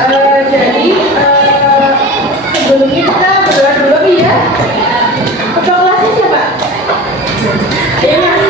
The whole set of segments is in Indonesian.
Jadi sebelumnya kita berdoa dulu ya. Ketua kelasnya siapa? Ayo Mas.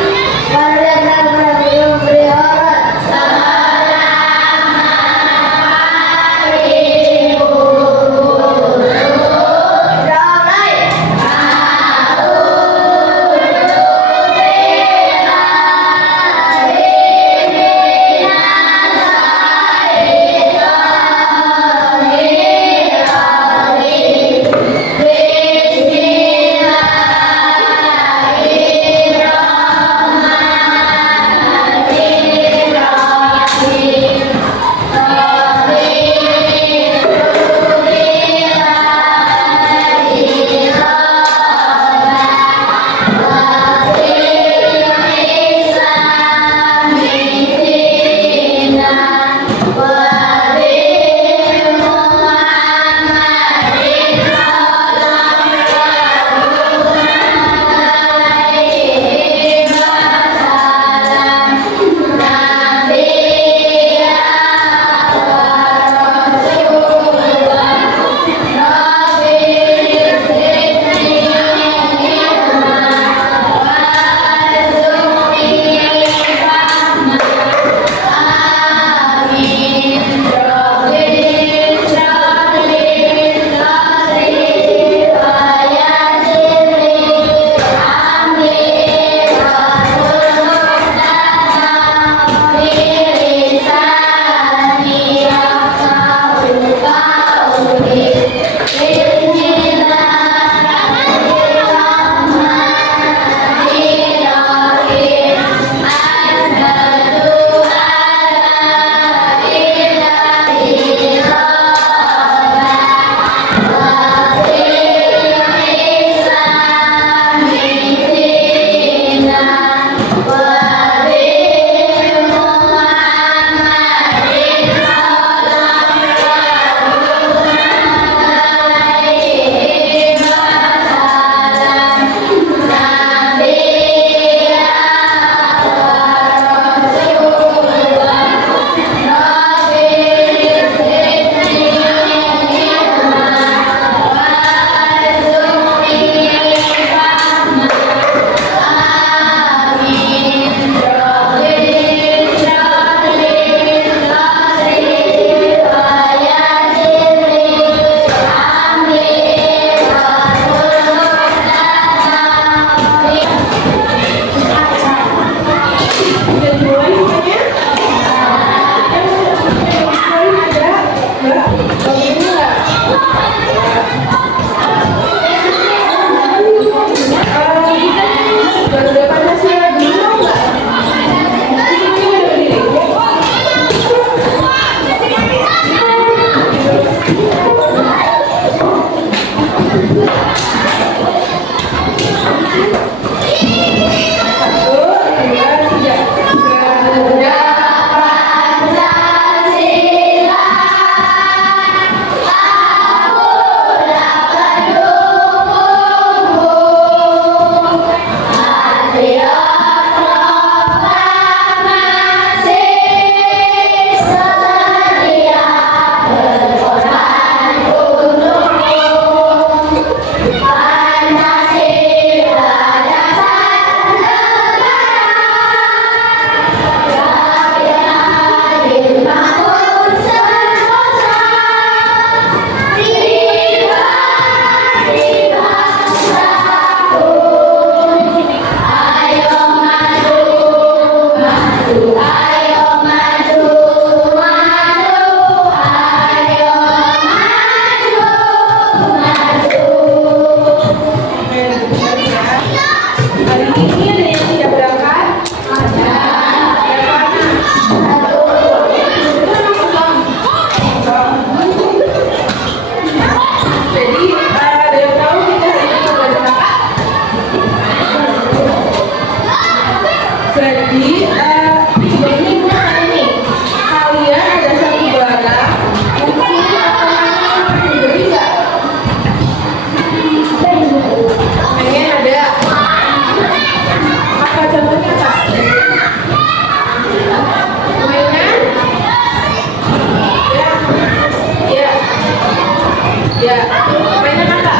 Ya, mainnya kakak.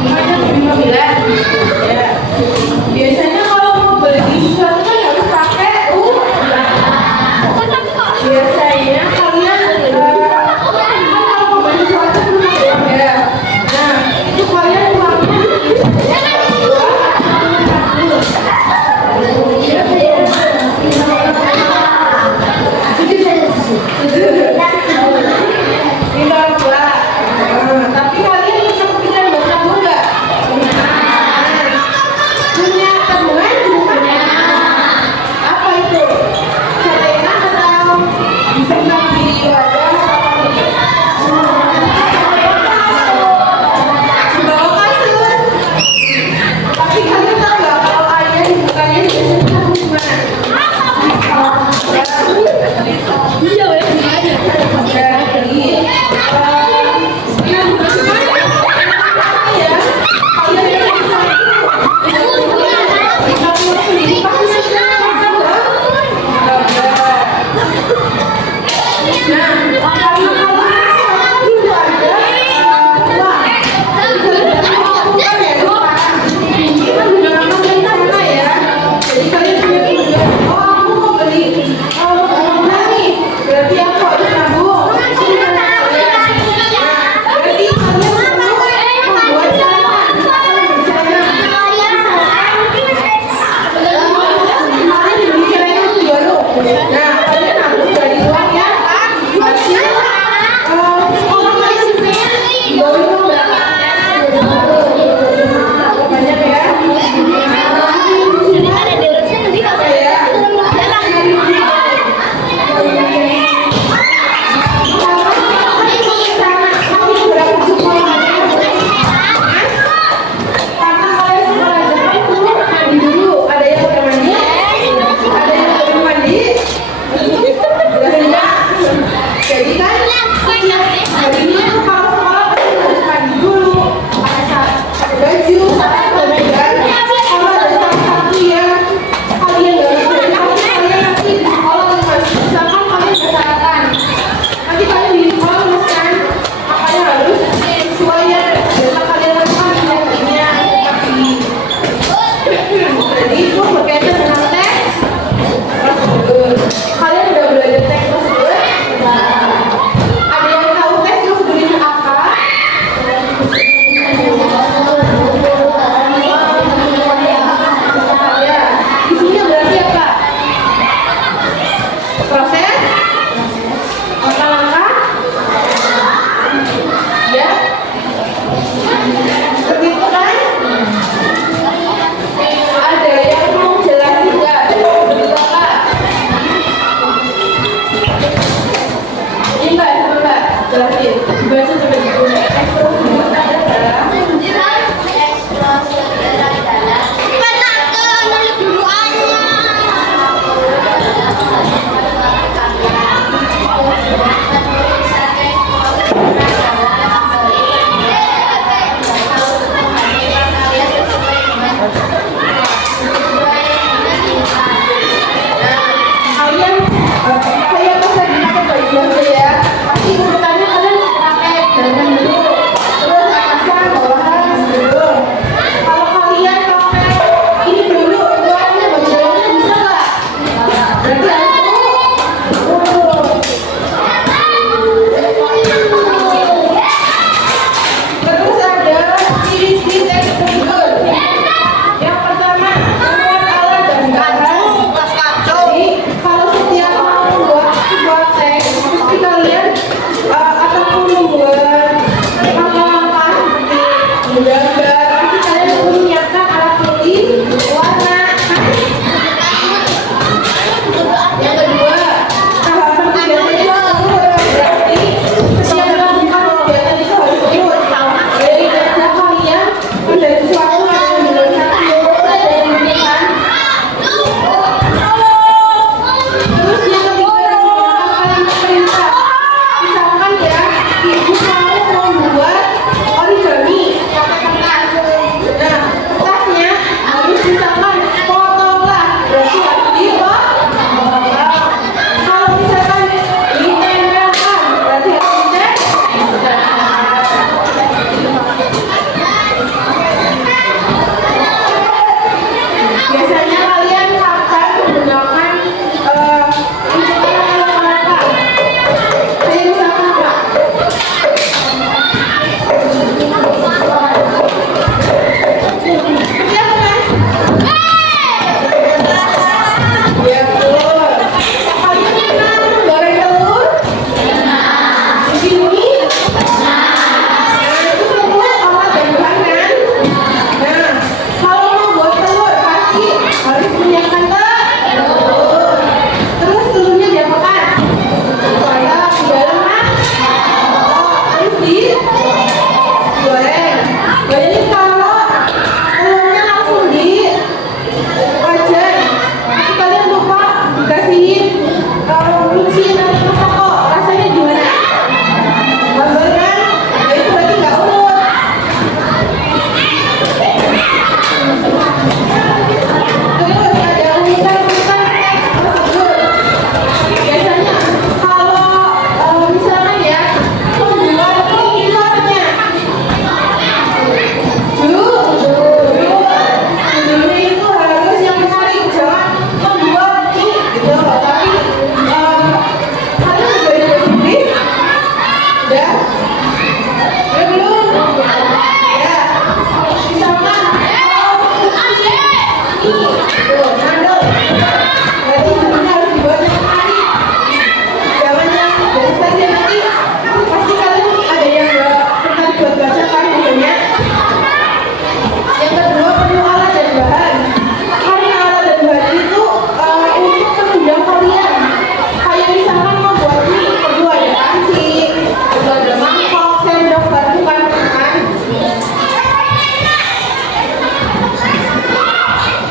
Mainnya mobil-mobilan. Ya. Biasanya kalau mau beli sesuatu kan harus pakai biasanya kalian kalau mau beli sesuatu ya. Nah, itu kalian uangnya tapi kalian punya kepikiran buat nabung nggak?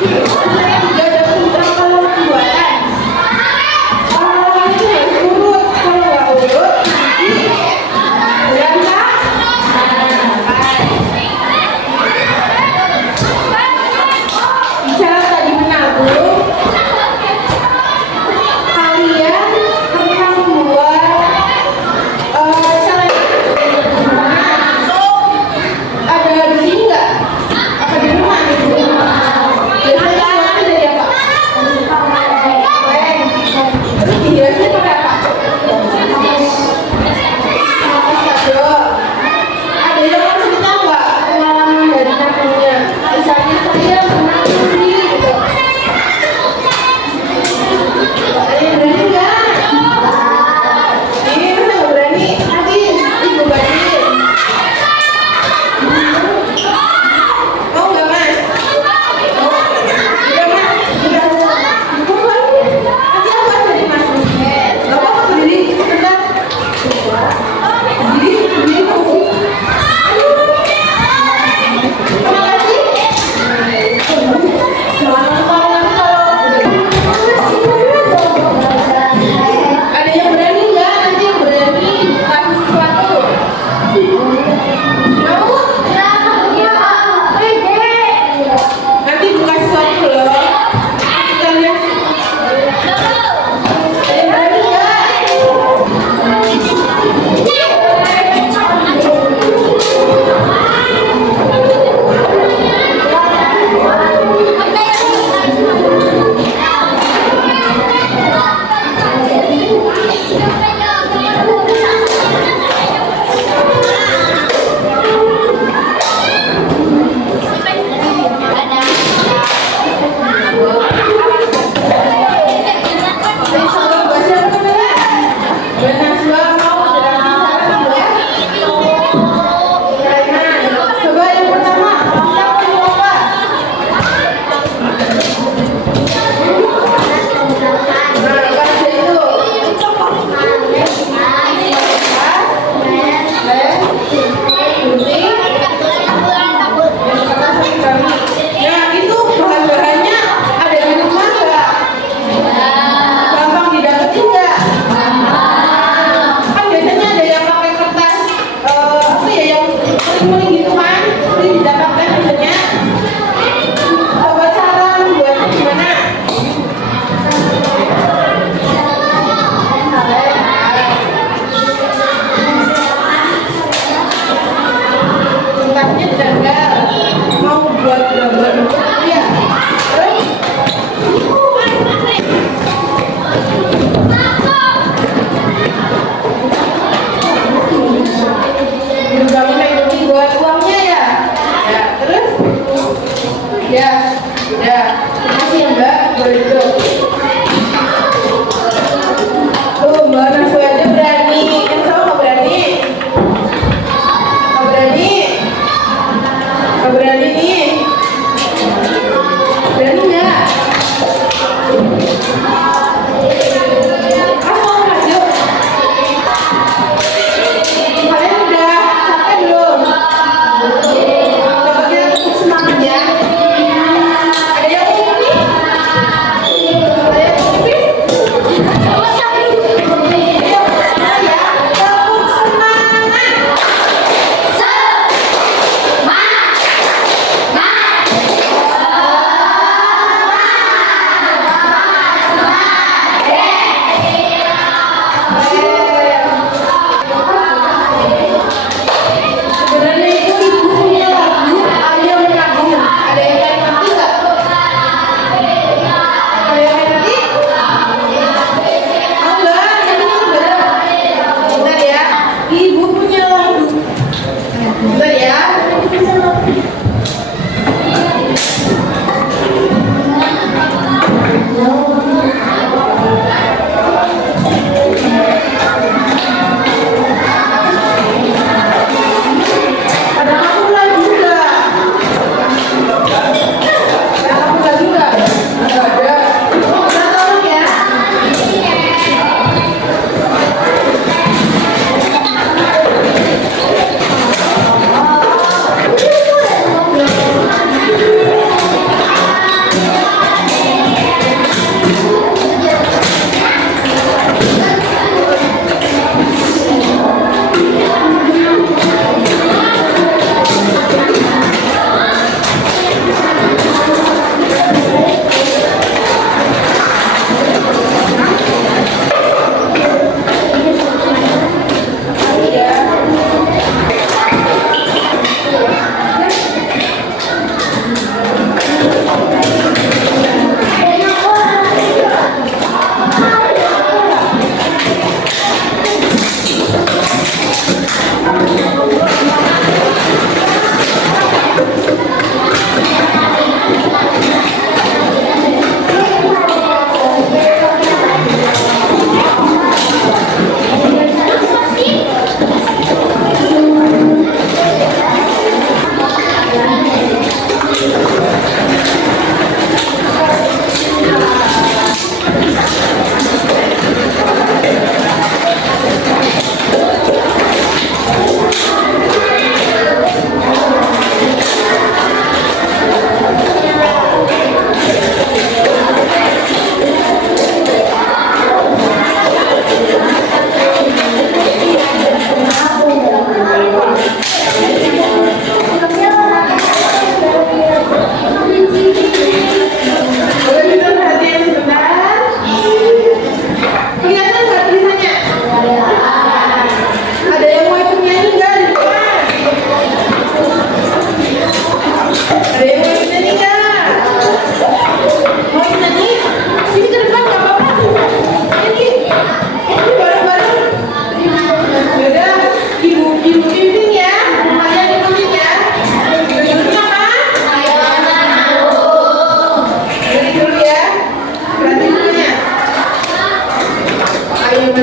Dia udah pintar kalau buatan. Orang itu harus urut. Kalau nggak urut, nanti berantak. Bicara tadi menabung, kalian pernah membuat celana? Ada di sini nggak? Apa di rumah? Biasanya buatnya dari apa? Terus dihiasnya pakai apa? Kado. Ada yang mau cerita nggak pengalaman dari nabungnya? Misalnya saya pernah beli gitu. Ada yang berani nggak? Ini masa nggak berani? Nanti ibu bantuin. Mau nggak mas? Mau? Udah mas? Udah. Bukan. Nanti aku akan jadi mas. Gak apa-apa berdiri sebentar. Berdiri tunggu. Terima kasih. Selamat malam ada yang berani nggak? Nanti yang berani kasih sesuatu. Mau? Nanti buka sesuatu loh. Kita lihat. Ada yang berani nggak? Buat siapa namanya? Buat Najwa mau jelasin saran nggak? Coba yang pertama, kita mau apa? Nah, baca itu. Nah, itu bahan-bahannya ada di rumah nggak? Gampang didapetin nggak? Kan biasanya ada yang pakai kertas apa ya yang kuning gitu kan, ini didapatkan biasanya. Coba cara buatnya gimana? Kertasnya janggal. Mau buat gambar? Iya. Terus? Bangun ekonomi buat uangnya ya? Ya, terus? Ya, ya. Makasih ya Mbak, boleh duduk. Tuh Mbak Najwa aja berani, yang sama nggak berani? Nggak berani? Nggak berani nih? Berani nggak? Kamu mau maju? Kalian udah capek belum? Coba kita tetap semangat ya. Ada yang mau nih?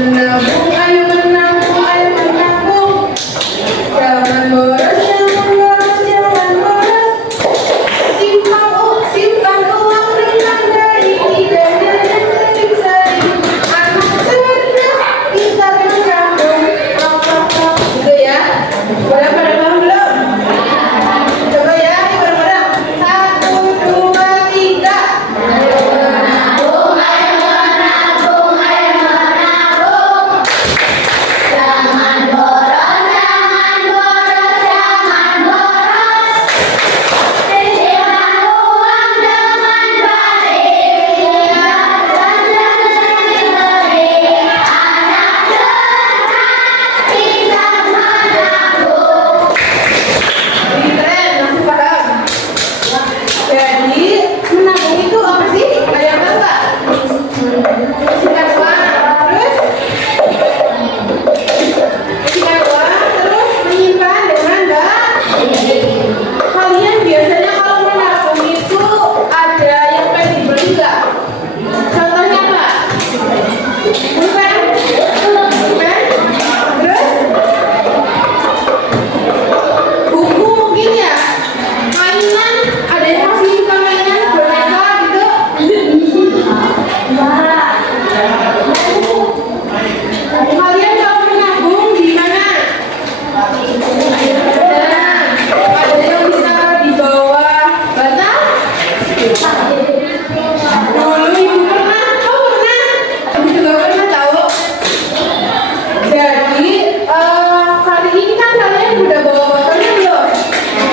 menabung, ayo menabung, ayo menabung. Jangan boros, jangan boros, jangan boros. Simpan uang ringan dari dana sering-sering. Anak cerdas, pintar menabung. Apa-apa gitu ya. Udah pada paham belum? Coba ya, ayo bareng-bareng. 1, 2, 3. Keren, masih paham? Jadi, menabung itu apa sih? Ada yang tahu nggak? Simpan uang, terus simpan uang, terus menyimpan dengan baik. Kalian biasanya kalau menabung itu ada yang pengen dibeli nggak? Contohnya apa? Pulpen? Pulpen? Terus? Buku mungkin ya? Mainan? Ada yang masih suka mainan? Boneka gitu? Kalian kalau menabung di mana? Ada yang ditaruh di bawah bantal? Dulu ibu pernah, kamu pernah? Aku juga pernah tahu. Jadi kali ini kan kalian udah bawa botolnya belum?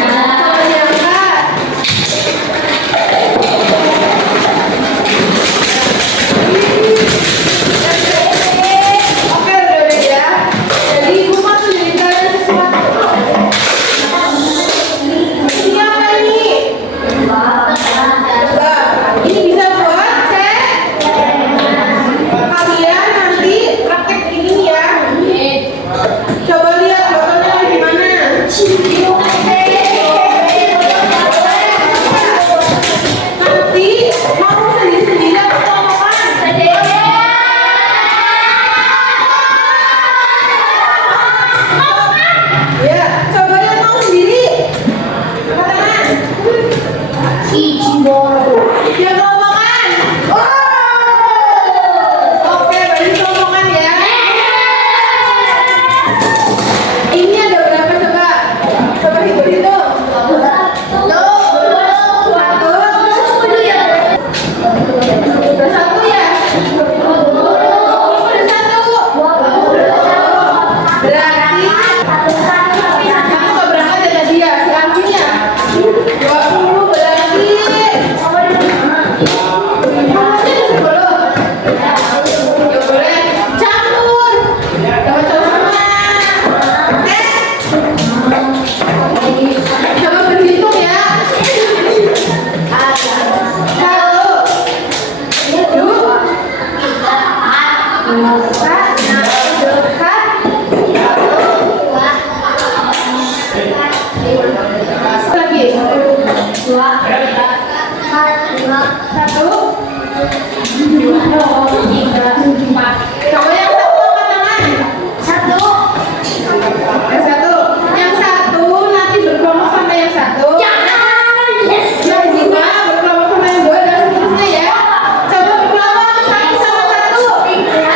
Sama yang enggak? Oke, udah ya. Jadi ibu mau tunjukin sesuatu. Ini apa ini? Coba, ini bisa buat cek. Kalian nanti praktek ini ya. Coba lihat botolnya ada di mana. Nanti mau sendiri-sendiri atau kelompok? Ya, coba yang mau sendiri. Katakan. Yang kelompokan. Oke, balik kelompokan ya. Ini ada berapa coba? Coba hitung-hitung. Udah satu ya? Udah satu. Berarti kamu nggak berangkat ya tadi ya? Si Alvin ya? 20 berarti. Kamunya ada 10. Ya boleh. Campur. Sama-sama. Coba berhitung ya. 1, 2, 4, lagi. 1, 2, 3, 4. Coba yang satu angkat tangan. Yang satu nanti berkelompok sama yang satu. Yang dua berkelompok sama yang dua dan seterusnya ya. Coba berkelompok satu sama satu. Yang dua.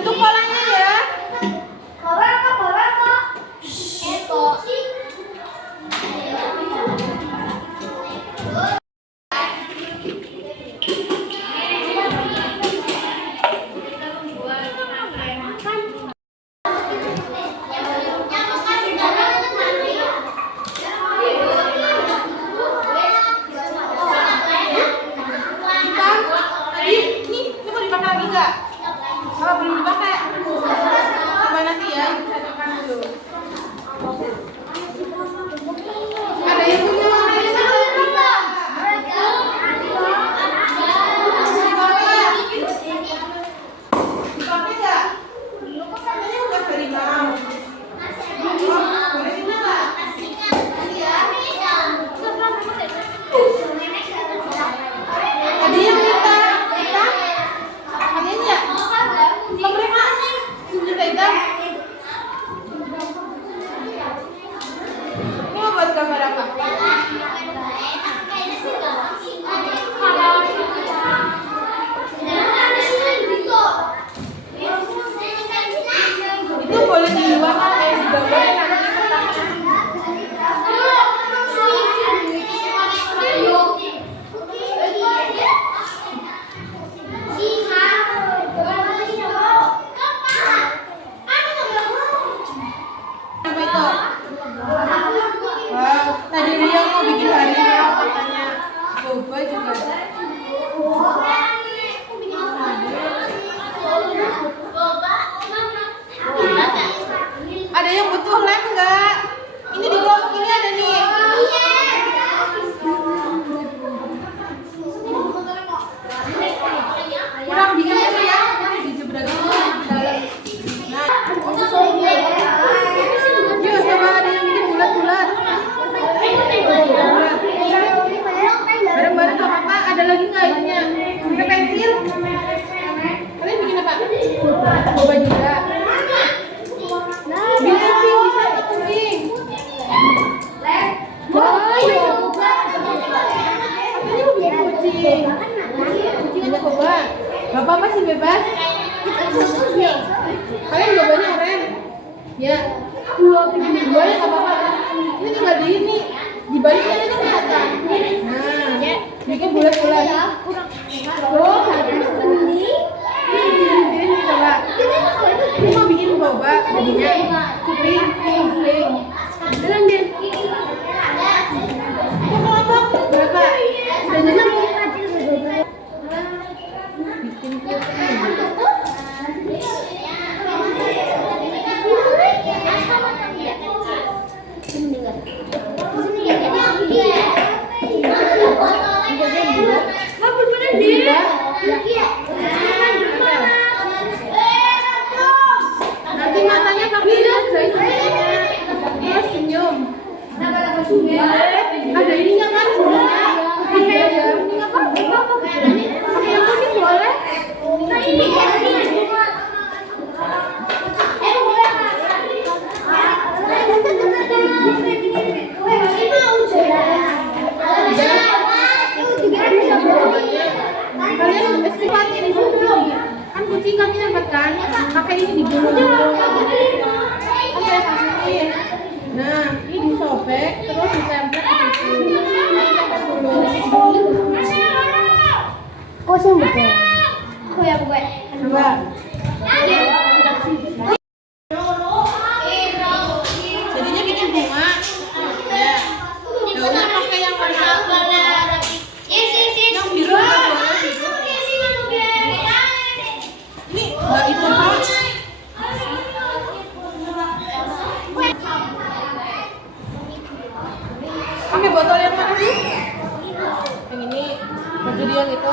bentuk polanya ya. Ini mau dipakai lagi nggak? Oh, belum dipakai. Coba nanti ya, bisa tekan dulu. Ada yang punya warna ini nggak? Dipakai nggak? Katanya bukan harimau. Boleh juga nggak? Ada yang minta? Kalian ya? Mereka minta hitam. Ini mau buat gambar apa? Itu boleh di luar kan? Di gambar nanti kertasnya. Tadi Rio mau bikin harimau katanya. Coba juga. Ada yang butuh lem nggak? Ini di kelompok ini ada nih. Kurang dingin aja ya. Di sebelah dulu di dalam. Nah, yuk coba ada yang bikin bulat-bulat. Bareng-bareng gak apa-apa. Ada lagi nggak ininya? Pakai pensil? Kalian bikin apa? Coba juga. Bikin pink bisa nggak pink? Katanya mau bikin kucing. Kucing aja coba. Gak apa-apa sih, bebas. Kalian jawabannya oranye. Ya. Dua ya gak apa-apa. Ini tinggal di ini. Dibaliknya ini kelihatan. Nah, bikin bulat-bulat. Oh, ini coba. Ini mau bikin boba, jadinya kuping. Jalan deh. Kelompok berapa? Udah jalan belum? Bikin nanti matanya pakai aja terus senyum. Ada ininya kan sebenarnya pakai aja. Pakai yang kuning boleh. Kalian estimasi di sini kan kucing kaki dapat kan pakai ini digulung-gulung kan kayak sini. Nah ini disobek terus ditempel ke situ. Kok sih betul? Kok ya gue? Coba. Jadinya bikin bunga. Ya. Daunnya pakai yang warna yang biru boleh biru. Ini nggak itu Pak. Pakai botol yang mana sih? Yang ini, baju dia gitu.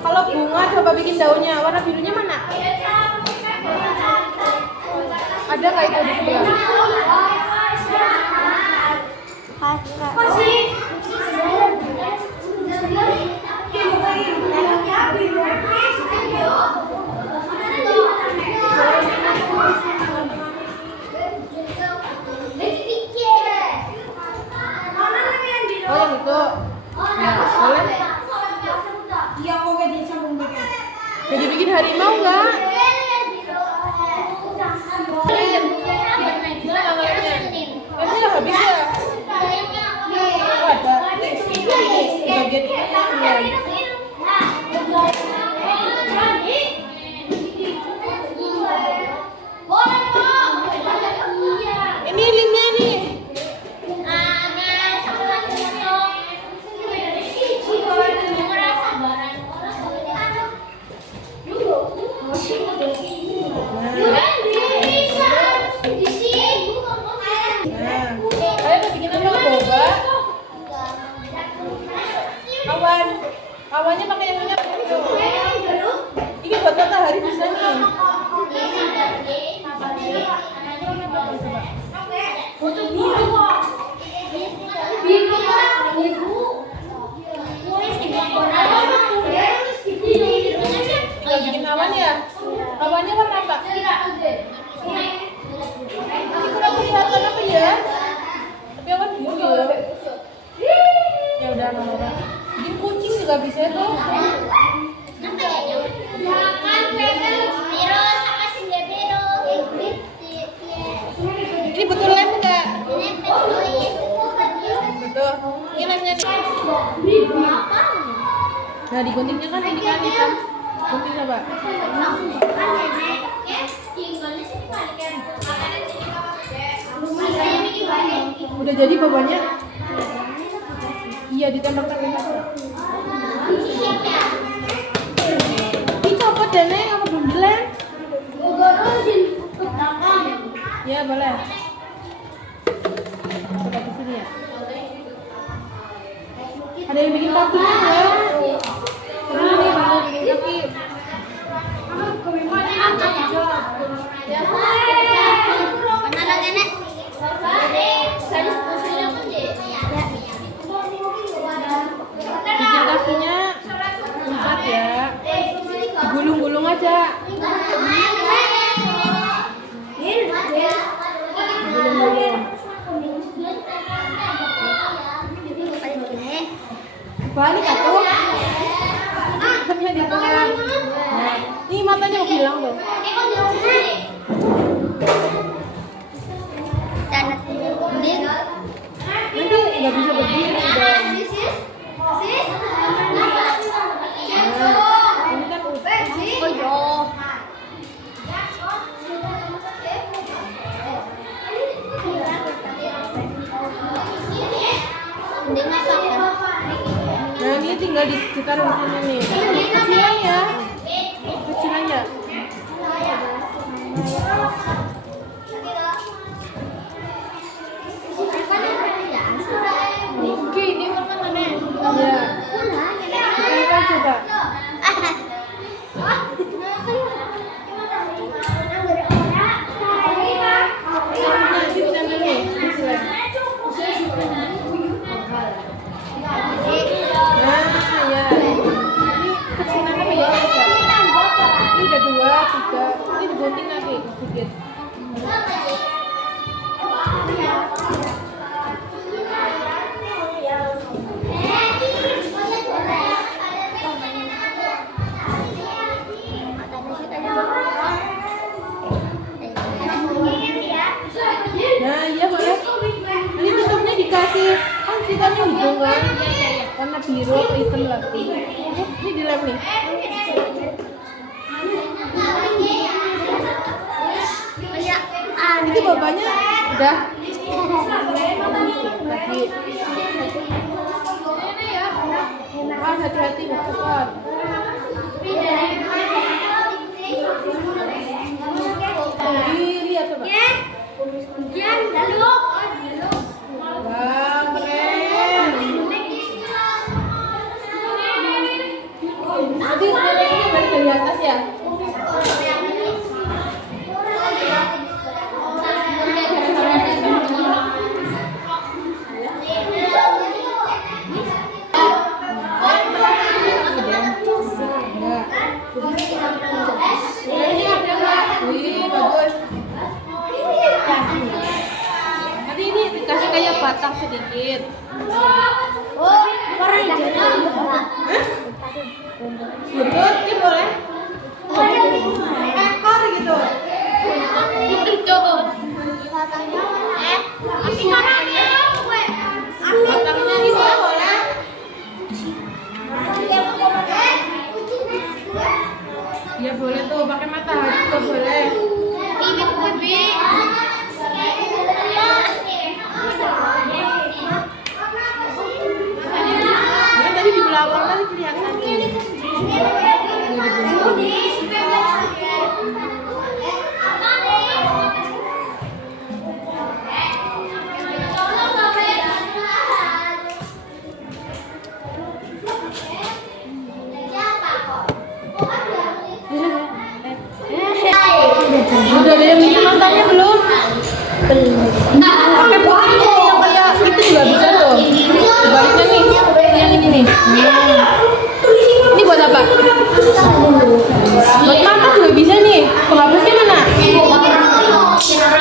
Kalau bunga coba bikin daunnya, warna birunya mana? Ada nggak itu di sebelah? Oh yang itu. Ya, boleh. Jadi bikin harimau nggak? Ini udah habis ya? Oh, ada. Bagian ini kan ya. Ini linknya nih. Ayo bikin apa? Boba. Awannya pakai yang minyak. Ini buat matahari bisa nih. Bikin awan ya? Awannya warna apa? Kurang kelihatan apa ya? Tapi awan biru ya. Ya udah Nora. Bikin kucing juga bisa tuh. Ini betul lem enggak? Betul. Ini lemnya nih. Nah diguntingnya kan ini kan hitam. Gunting coba. Udah jadi bobanya? Iya ditembakkan ini. Ini copot deh Neng, kamu belum dilem. Ya boleh. Coba di sini ya. Ada yang bikin kakinya ya? Seru nih bakal bikin kaki. Bikin kakinya 4 ya. Gulung-gulung aja. Gulung-gulung. Balik aku. Hitamnya di tengah. Nah, ini matanya mau hilang tuh. Nanti nggak bisa berdiri dong. Ini kan nah ini tinggal ditaruh di sini nih. Kecilan ya. Kecilan ya. Oke, ini warna mana? Ya. Kita coba. Ini digunting lagi sedikit. Nah iya boleh. Ini tutupnya dikasih kan hitamnya hijau kan? Warna biru atau hitam lagi. Ini dilem nih. Itu bobanya udah lagi. Ah, hati-hati cepat. Lihat coba. Wah, keren. Nanti ini balik dari atas ya. Wih, bagus. Nanti ini dikasih kayak batang sedikit. Oh, warna hijaunya. Betul, ini boleh. Ya boleh tuh pakai matahari juga boleh. Ini tadi di belakang tadi kelihatan nih. Udah ada yang bikin nontonnya belum? Pakai bukti yang kayak itu juga bisa tuh. Baliknya nih, yang ini nih. Ini buat apa? Buat mata juga bisa nih. Penghapusnya mana?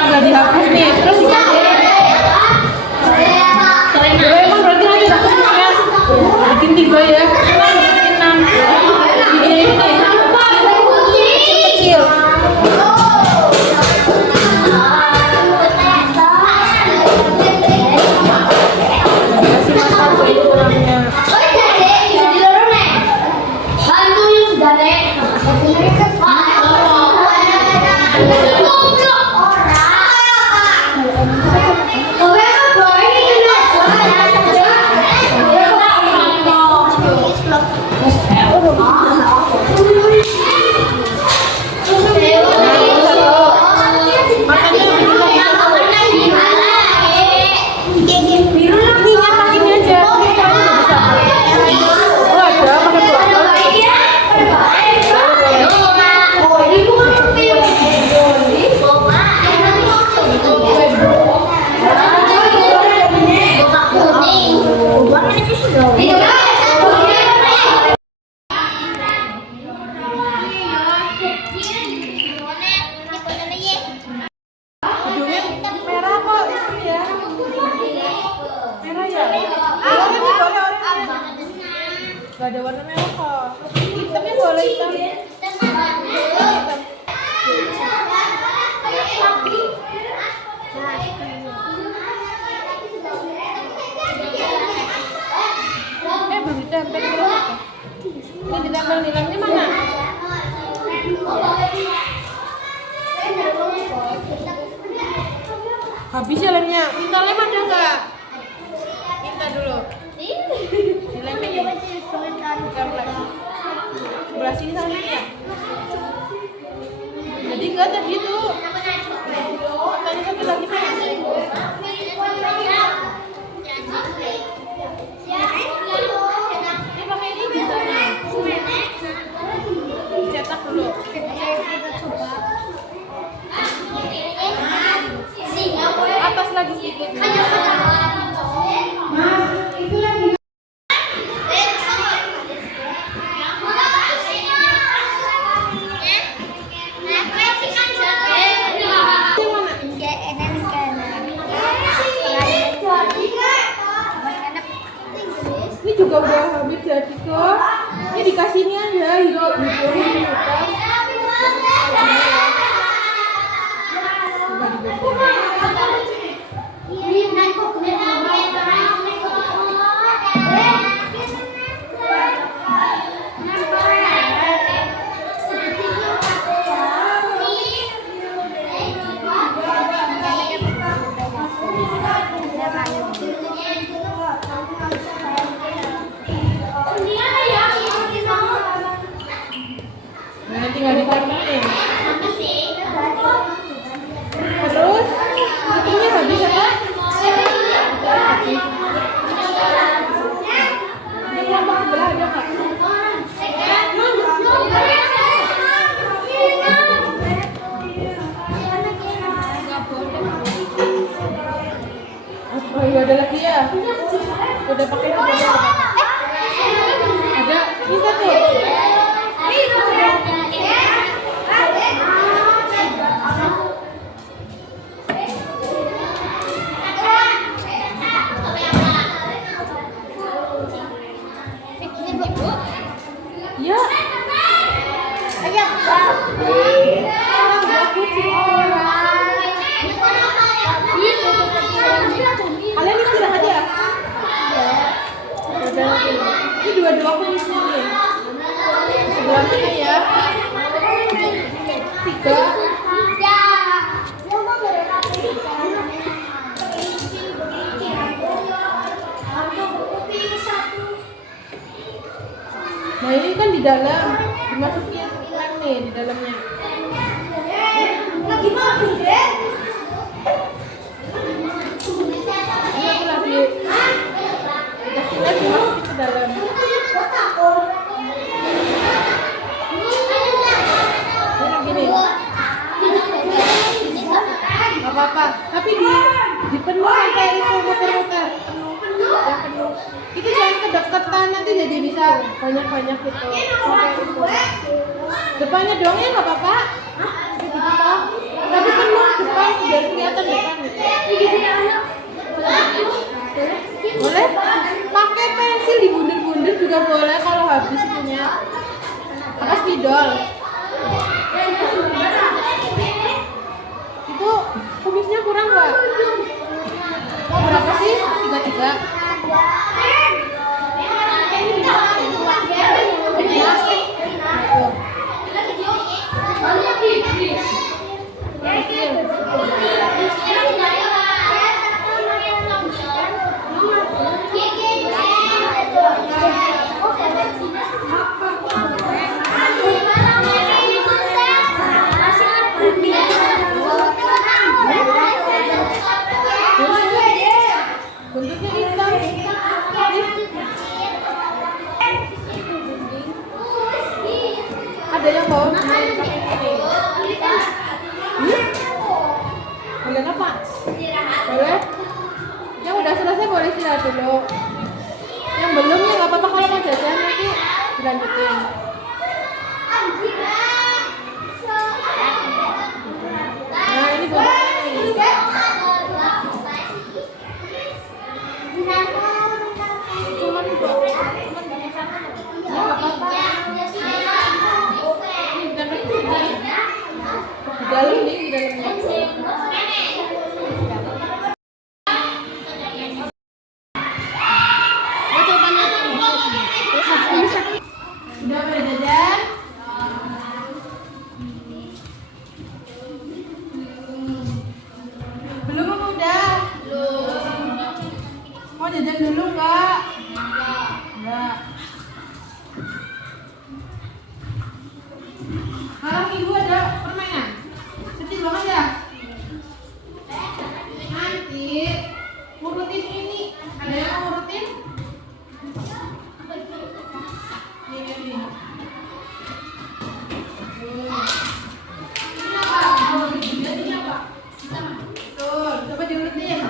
Nggak dihapus nih. Terus dikasih. Emang berarti lagi hapusnya. Bikin 3 ya. Bikin 6. Ini kecil. Gak ada warna merah kok. Hitamnya boleh hitam. Belum ditempel belum. Ini ditempel nilainya mana? Habis ya lemnya. Minta lem ada nggak? Minta dulu. Dilemnya ya. Sebelah sini sama ini ya. Jadi enggak tadi itu. Tadi satu lagi mana? Ini pakai ini bisa nih. Cetak dulu. Atas lagi sedikit. Ini juga udah habis jadi kok. Ini dikasihnya aja hidung tinggal dipakein. Terus itunya habis apa? Ini kelompok sebelah ada nggak? Oh iya ada lagi ya? Udah pakai apa? Ada? Kita tuh. Ya. Ayo, Kak. Kalian istirahat ya? Ini dua-dua kumisnya nih. Sebelah mana ya? di dalam, dimasukin lem nih di dalamnya. Lagi mau deh. Ini aku lagi dikasih lem dimasukin ke dalam. Gini. Gak apa-apa, tapi di penuh sampai itu muter-muter penuh, yang penuh. Itu jangan kedekatan, nanti jadi bisa banyak-banyak gitu. Depannya dong ya nggak apa-apa. Gitu toh. Tapi penuh depan biar kelihatan depan gitu. Boleh? Pakai pensil dibundir-bundir juga boleh kalau habis punya. Apa spidol? Itu kumisnya kurang nggak? Mau berapa sih? 33. Bentuknya hitam. Ada yang mau pakai ini. Boleh nggak Pak? Boleh? Yang udah selesai boleh istirahat dulu. Yang belum ya nggak apa-apa, kalau mau jajan nanti dilanjutin. Nah ini boleh. Cuman nggak apa-apa. Di dalam nih, di dalamnya. Udah pada jajan? Belum apa udah? Mau jajan dulu nggak? Enggak. Sekarang ibu ada permainan. Kecil banget ya? Nanti urutin ini. Ada yang mau urutin? Ini. Ini apa? Ini apa? Tuh, coba diurutin.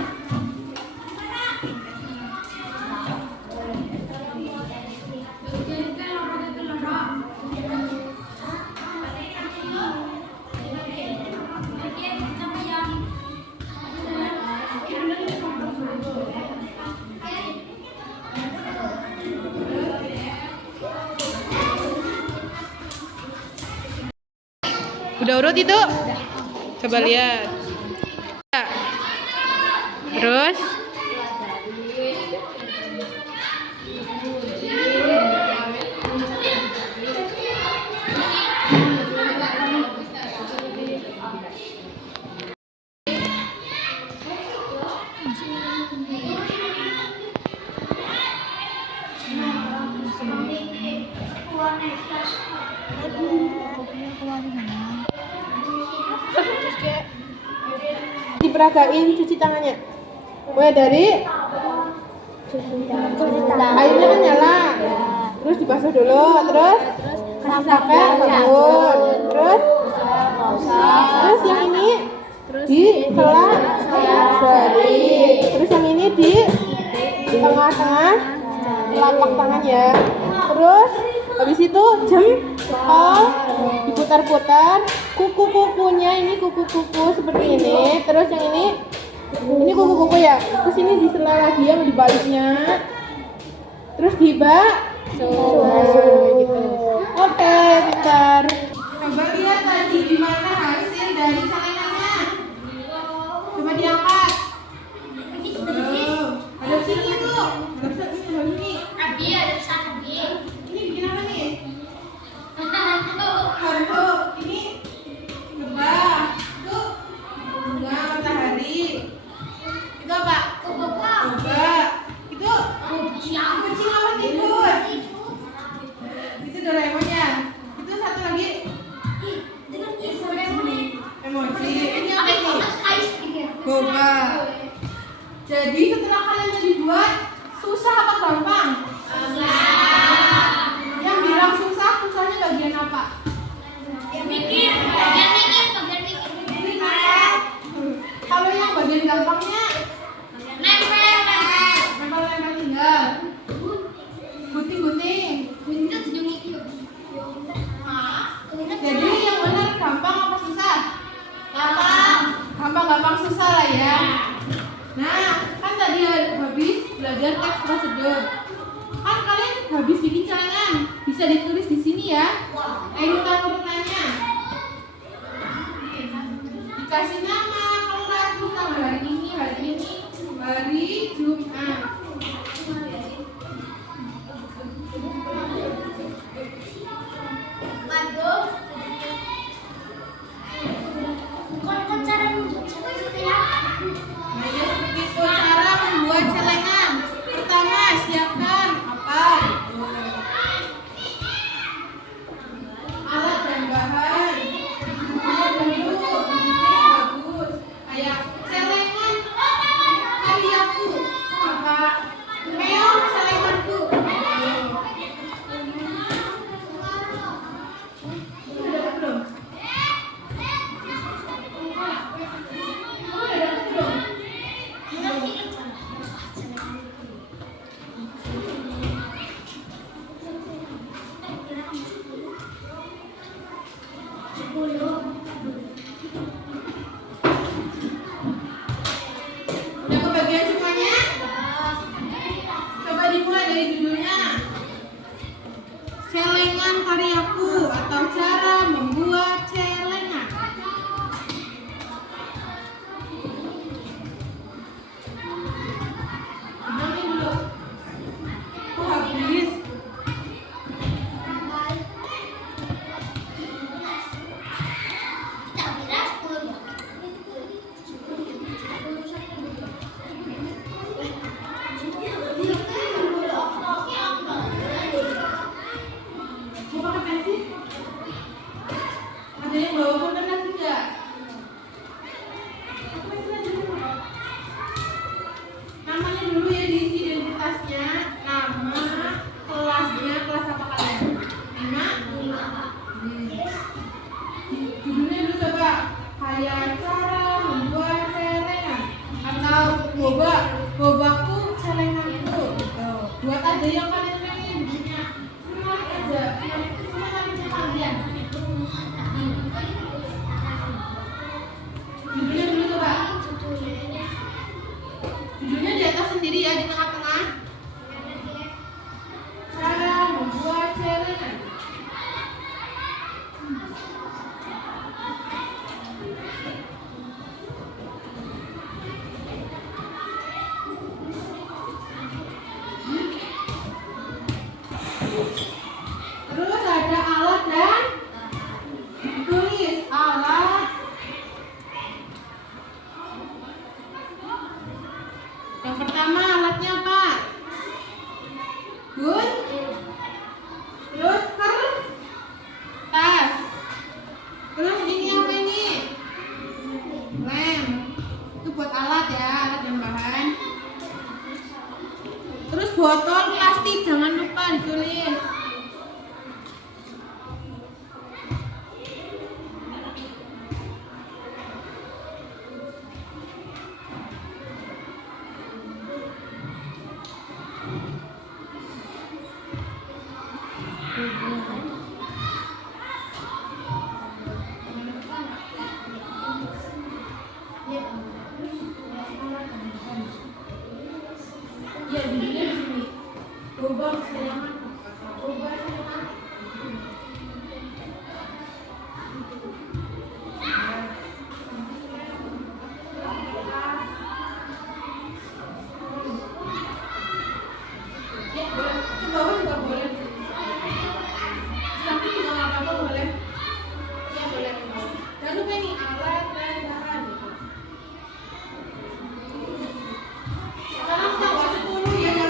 Udah urut itu? Coba lihat. Terus? Diperagain cuci tangannya. Mulai dari airnya kan nyala, terus dibasuh dulu, terus pakai sabun, terus yang ini dikelak jari, terus yang ini di tengah-tengah telapak tangan ya. Terus habis itu jempol diputar-putar, kuku-kukunya ini kuku-kuku seperti ini. Terus yang ini kuku-kuku ya. Terus ini disela lagi yang dibaliknya. Terus gitu. Oke, bentar. Coba lihat tadi gimana hasil dari saingannya. Coba diangkat. Ada sini tuh. Ada sini. Abi ada sana Abi. Ini bikin apa nih? Handuk. Ini lebah. Itu bunga matahari. Itu apa? Coba. Itu kucing apa tikus? Itu Doraemon Jadi setelah kalian jadi buat, susah apa gampang? Yang bilang susah, susahnya bagian apa? Kalau yang bagian gampangnya, nempel-nempel tinggal. Gunting-gunting. Jadi yang benar gampang apa susah? Gampang susah lah ya. Nah, kan tadi habis belajar teks prosedur. Kan kalian habis bikin celengan, bisa ditulis di sini ya. Urutan-urutannya. Dikasih nama kelas, misalnya hari ini hari Jumat. Nah, ya seperti itu cara membuat celengan. Pertama, siapkan apa? Alat dan bahan. Dulu, bagus. Kayak celengan karyaku. Apa? Meong celenganku. Udah dapat belum? Udah kebagian semuanya? Coba dimulai dari judulnya. Celengan karyaku atau cara membuat celengan. Bilangin dulu. Aku habis. Mau pakai pensil? Ada yang bawa pulpen lagi nggak? Pakai pensil aja dulu. Namanya dulu ya diisi identitasnya, nama, kelasnya, kelas apa kalian? 5? Judulnya dulu coba. Kayak cara membuat celengan atau bobaku celenganku gitu. Buat aja yang kalian pengen judulnya. Semua aja, semua kalian. Judulnya dulu coba. Judulnya di atas sendiri ya, di tengah-tengah. Cara membuat celengan. Terus ada alat dan tulis alat. Yang pertama alatnya apa? Gun. Terus kertas. Terus ini apa ini? Lem. Itu buat alat ya, alat dan bahan. Terus botol plastik, jangan lupa ditulis. Ya, judulnya di sini. Lubang celengan. Lubang celengan. Ya, boleh. Ke bawah juga boleh. Samping juga nggak apa-apa boleh. Ya, boleh. Jangan lupa ini alat dan bahan. Sekarang tanggal 10 ya.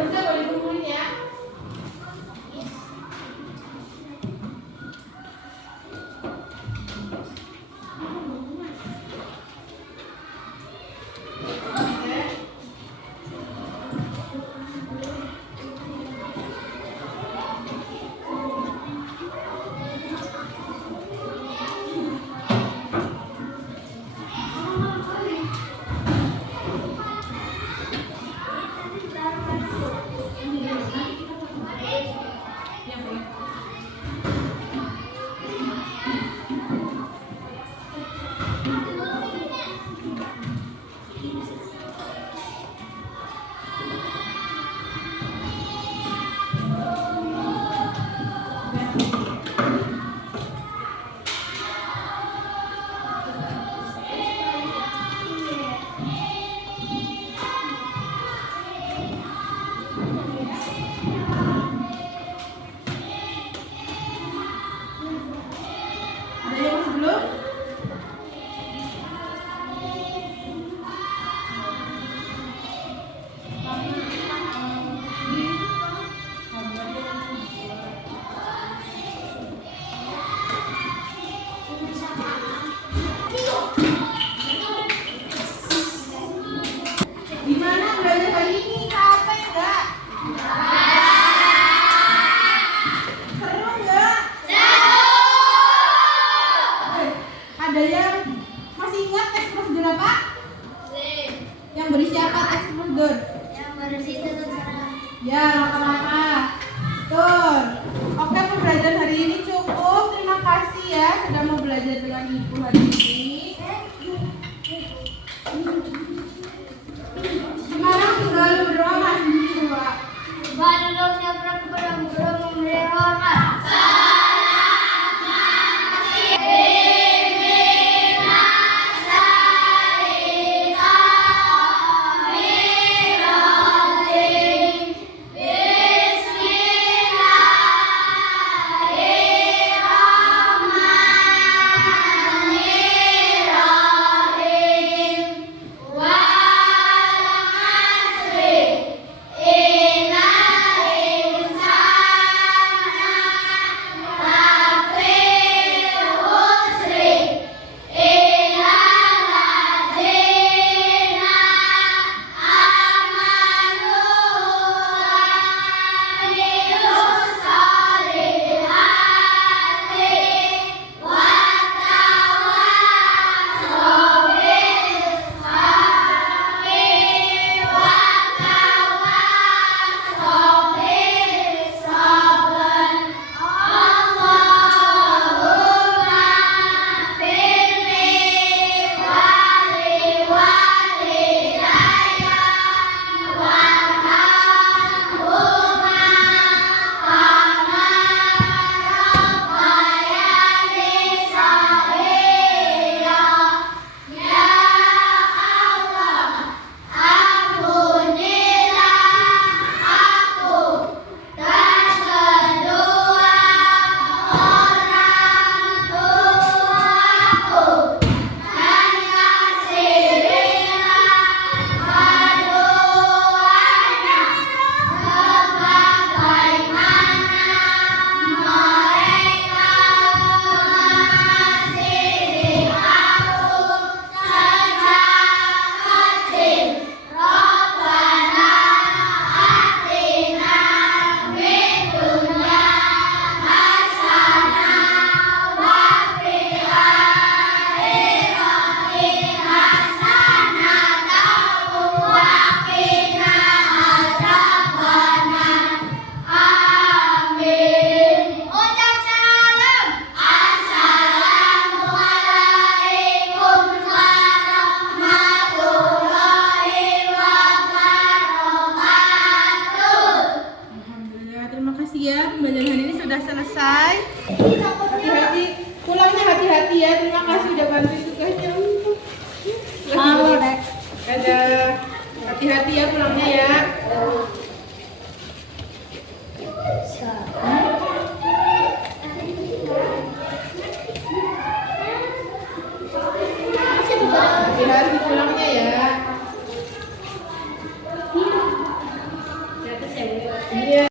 selesai boleh kumpulin ya. Ada yang masih belum? Gimana belajar hari ini? Capek nggak? Seru nggak? Ada yang masih ingat teks prosedur apa? Yang berisi apa teks prosedur? Ya, langkah-langkah. Betul. Oke, pembelajaran hari ini cukup. Terima kasih ya sudah mau belajar dengan Ibu hari ini. Sekarang tinggal berdoa masih berdoa. Pembelajaran hari ini sudah selesai. Hati-hati, pulangnya hati-hati ya. Terima kasih sudah bantu tugasnya. Halo, Dek. Dadah. Hati-hati ya pulangnya ya. Hati-hati pulangnya ya. cewek. Iya.